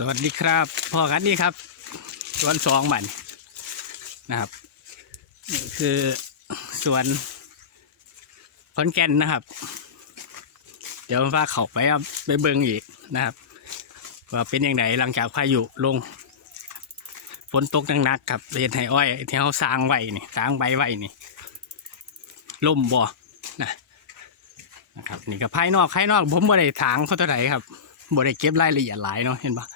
สวัสดีครับพ่อกันนี่ครับสวนสองบันนะครับนี่คือสวนขอนแก่นนะครับ เดี๋ยวว่าเขาไปครับไปเบิงอีกนะครับ ว่าเป็นยังไงหลังจากพายุลงฝนตกหนักๆครับเห็นไห้อ้อยที่เขาสร้างไว้นี่สร้างใบไว้นี่ล่มบ่นะนะครับ นี่ก็ภายนอกภายนอกผมบ่ได้ถางเขาเท่าไหร่ครับบริเก็บรายละเอียดหลายเนาะเห็นปะ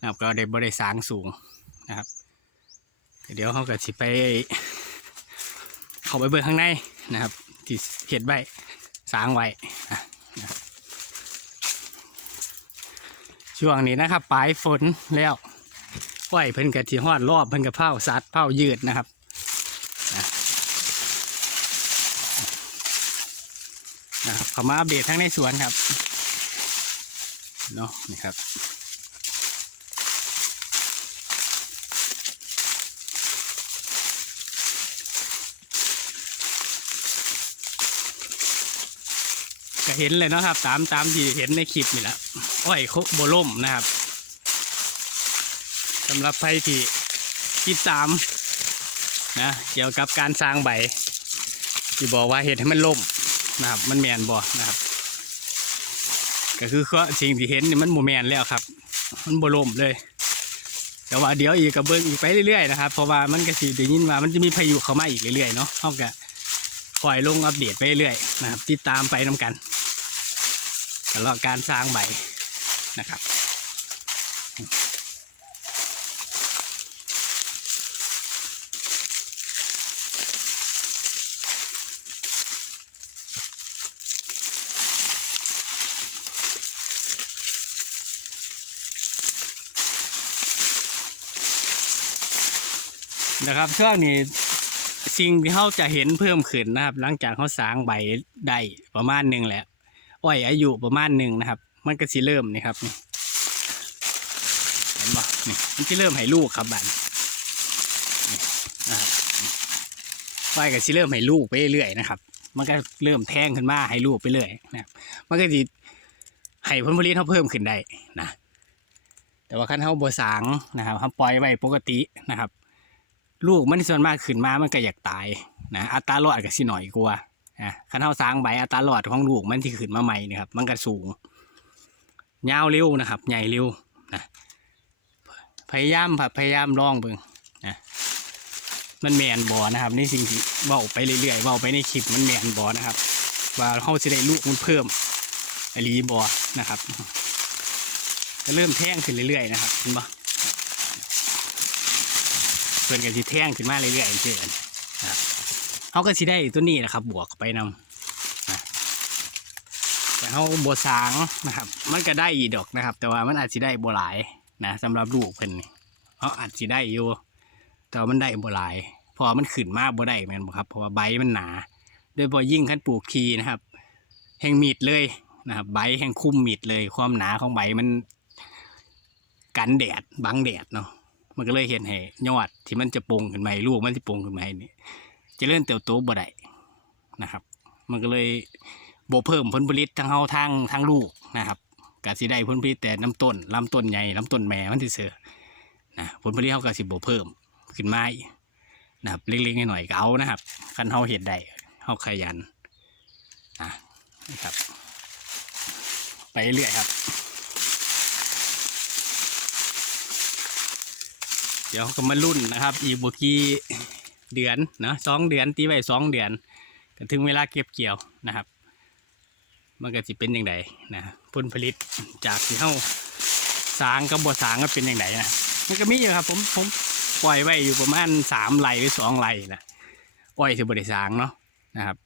นะครับก็ได้บริสางสูงนะครับ เดี๋ยวเขาก็สิไป เข้าไปเบิ่งข้างในนะครับ ที่เห็ดไว้สางไว้ช่วงนี้นะครับปลายฝนแล้วไหวเพิ่นกับที่ฮอดรอบเพิ่นกับเผาสัตว์เผายืดนะครับนะนะครับเขามาอัปเดตทั้งในสวนครับเนาะนี่ครับ ก็เห็นเลยนะครับ ตามตามที่เห็นในคลิปนี่แหละอ้อยโคโบล่มนะครับสำหรับใครที่ติดตามนะเกี่ยวกับการสร้างใบ ที่บอกว่าเห็ดให้มันล่มนะครับ มันแมนบอนะครับ ก็คือก็สิ่งที่เห็นนี่มันโมแมนแล้วครับ มันบล่มเลยแต่ว่าเดี๋ยวอีกกับเบิ้งอีกไปเรื่อยๆนะครับเพราะว่ามันก็สิได้ยินว่ามันจะมีพายุเข้ามาอีกเรื่อยๆเนาะเขาก็คอยลงอัปเดตไปเรื่อยๆนะครับติดตามไปน้กัน ตลอดการสร้างใบนะครับ นะครับช่วงนี้สิ่งที่เขาจะเห็นเพิ่มขึ้นนะครับ หลังจากเขาสร้างใบได้ประมาณหนึ่งแล้ว อ้อยอายุประมาณหนึ่งนะครับ มันก็สิเริ่มนี่ครับนี่เห็นบ่นี่มันจะเริ่มให้ลูกครับบันนะครับอ้อยก็สิเริ่มให้ลูกไปเรื่อยๆนะครับ มันก็เริ่มแทงขึ้นมาให้ลูกไปเรื่อยนะครับมันก็สิให้ผลผลิตเขาเพิ่มขึ้นได้นะแต่ว่าขั้นเขาบวสางนะครับเขาปล่อยไว้ปกตินะครับ ลูกมันส่วนมากขึ้นมามันก็อยากตายนะอัตรารอดก็สิหน่อยกว่า นะคันเท้าสร้างใบอัตรารอดของลูกมันที่ขึ้นมาใหม่นี่ครับ มันก็สูงยาวเร็วนะครับ ใหญ่เร็วนะพยายามครับพยายามลองเบิ่งนะมันแมนบอนะครับนี่สิ่งที่เบาไปเรื่อยๆเบาไปในคลิปมันแมนบอนะครับ ว่าเขาจะได้ลูกมันเพิ่มอรีบอนะครับจะเริ่มแท่งขึ้นเรื่อยๆนะครับเห็นปะเพื่อนกันสิแท่งขึ้นมาเรื่อยๆเช่นนะครับ เขาก็สิได้ตัวนี้นะครับ บวกไปนำนะแต่เขาบวสางนะครับ มันก็ได้อีดอกนะครับ แต่ว่ามันอาจจะได้บัหลายนะสำหรับลูกเพิ่นเขาอาจจะได้อยู่แต่ว่ามันได้บัหลาย พอมันขึ้นมากบ่ได้แม่นบ่ครับเพราะว่าใบมันหนา โดยพอยิ่งขั้นปลูกทีนะครับ แห่งมีดเลยนะครับ ใบแห่งคุ้มมีดเลย ความหนาของใบมัน กันแดดบังแดดเนาะมันก็เลยเห็นให้ยอดที่มันจะปงขึ้นมาลูกมันจะปงขึ้นมาเนี่เจะเริ่มเติบโตบ่ได้นะครับ มันก็เลยโบเพิ่มผลผลิตทั้งเฮาทั้งทั้งลูกนะครับกสิได้ผลผลิตแต่น้ำต้นลำต้นใหญ่ลำต้นแม่มันที่เสือนะผลผลิตเฮาก็สิโบเพิ่มขึ้นมานะครับเล็กๆหน่อยๆก็เอานะครับคันเฮาเห็ดได้เฮาขยันนะครับ ไปเรื่อยครับ เดี๋ยวก็มารุ่นนะครับ อีกบกี่ เดือนเนาะสองเดือนตีไว้สองเดือนก็ถึงเวลาเก็บเกี่ยวนะครับ มันก็จะเป็นอยังไงนะผลผลิตจากที่เฮาสางกับบ่สางก็เป็นอยังไงนะมันก็มีอยู่ครับผมผมปล่อยไว้อยู่ประมาณสามไร่หรือสองไร่นะอ้อยที่บริสางเนาะนะครับ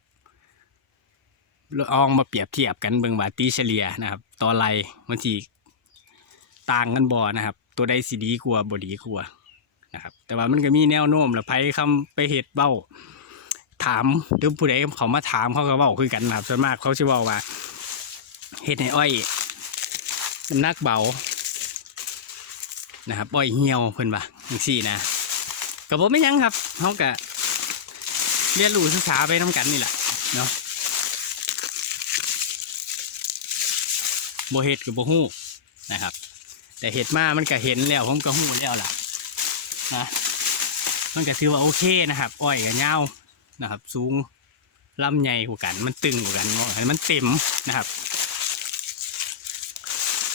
ลองมาเปรียบเทียบกันเบิ่งว่าตีเฉลี่ยนะครับต่อไร่มันทีต่างกันบ่นะครับ ตัวใดสีดีกว่าบ่ดีกว่า แต่ว่ามันก็มีแนวโน้มแหละไผคำไปเหตุเบ้า ถามหรือผู้ใดเขามาถามเขาก็เบ้าคือกันนะครับส่วนมากเขาจะบอกว่าเห็ดในอ้อยน้ำนักเบานะครับอ้อยเหี่ยวเพิ่นว่าจังซี่นะก็บ่ไม่ยังครับเขาก็เรียนรู้ศึกษาไปน้กันนี่แหละเนาะบ่เฮ็ดกับบ่ฮู้นะครับ แต่เห็ดมามันก็เห็นแล้วผมก็หู้แล้วล่ะนะ มันก็ถือว่าโอเคนะครับ อ้อยกับเงานะครับ สูงลำใหญ่กว่ากัน มันตึงกว่ากันเนมันเต็มนะครับ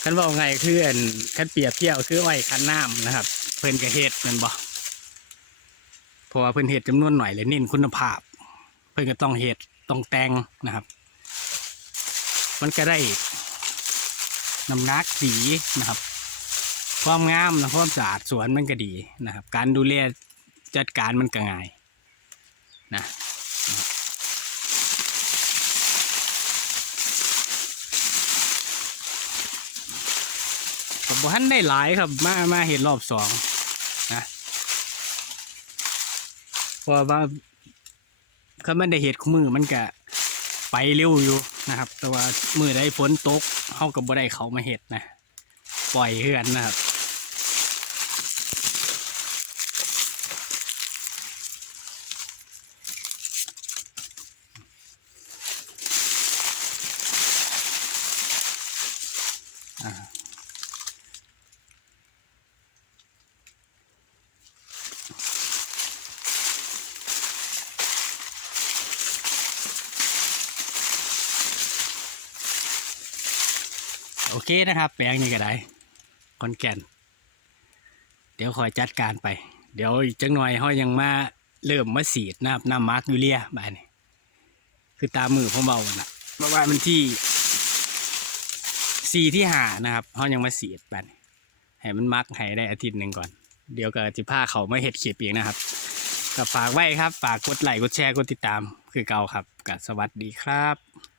คันบอกไงคืออันคันเปียบเที่ยบคืออ้อยคันน้ำนะครับ เพิ่นก็เฮ็ดแมันบ่เพราะว่าเพิ่นเฮ็ดจำนวนหน่อยเลยเน้นคุณภาพ เพิ่นก็ต้องเฮ็ดต้องแต่งนะครับ มันก็ได้น้ำหนักดีนะครับ ความงามนะความสะอาดสวนมันก็ดีนะครับ การดูแล จัดการมันก็ง่ายนะครับบ่ทันได้หลายครับมามาเห็นรอบสองนะเพราะว่าถ้ามันได้เห็ดมือมันก็ไปเร็วอยู่นะครับ แต่ว่ามือได้ฝนตกเข้ากับบ่ได้เขามาเห็ดนะ ปล่อยเฮือนนะครับ เคนะครับ แปลงนี้ก็ได้คอนแก่น เดี๋ยวคอยจัดการไป เดี๋ยวอีกจังหน่อยเขายังมาเริ่มมาสีดนะครับน้ำมาร์กยูเรียบานนี้คือตามมือผมเบาวันละเพราะว่ามันที่สีที่หานะครับเขายังมาสีดไปให้มันมักให้ได้อาทิตย์หนึ่งก่อน เดี๋ยวก็จิพาเขามาเห็ดคลิปอีกนะครับก็ฝากไว้ครับ ฝากกดไลค์กดแชร์กดติดตามคือเก่าครับกัสวัสดีครับ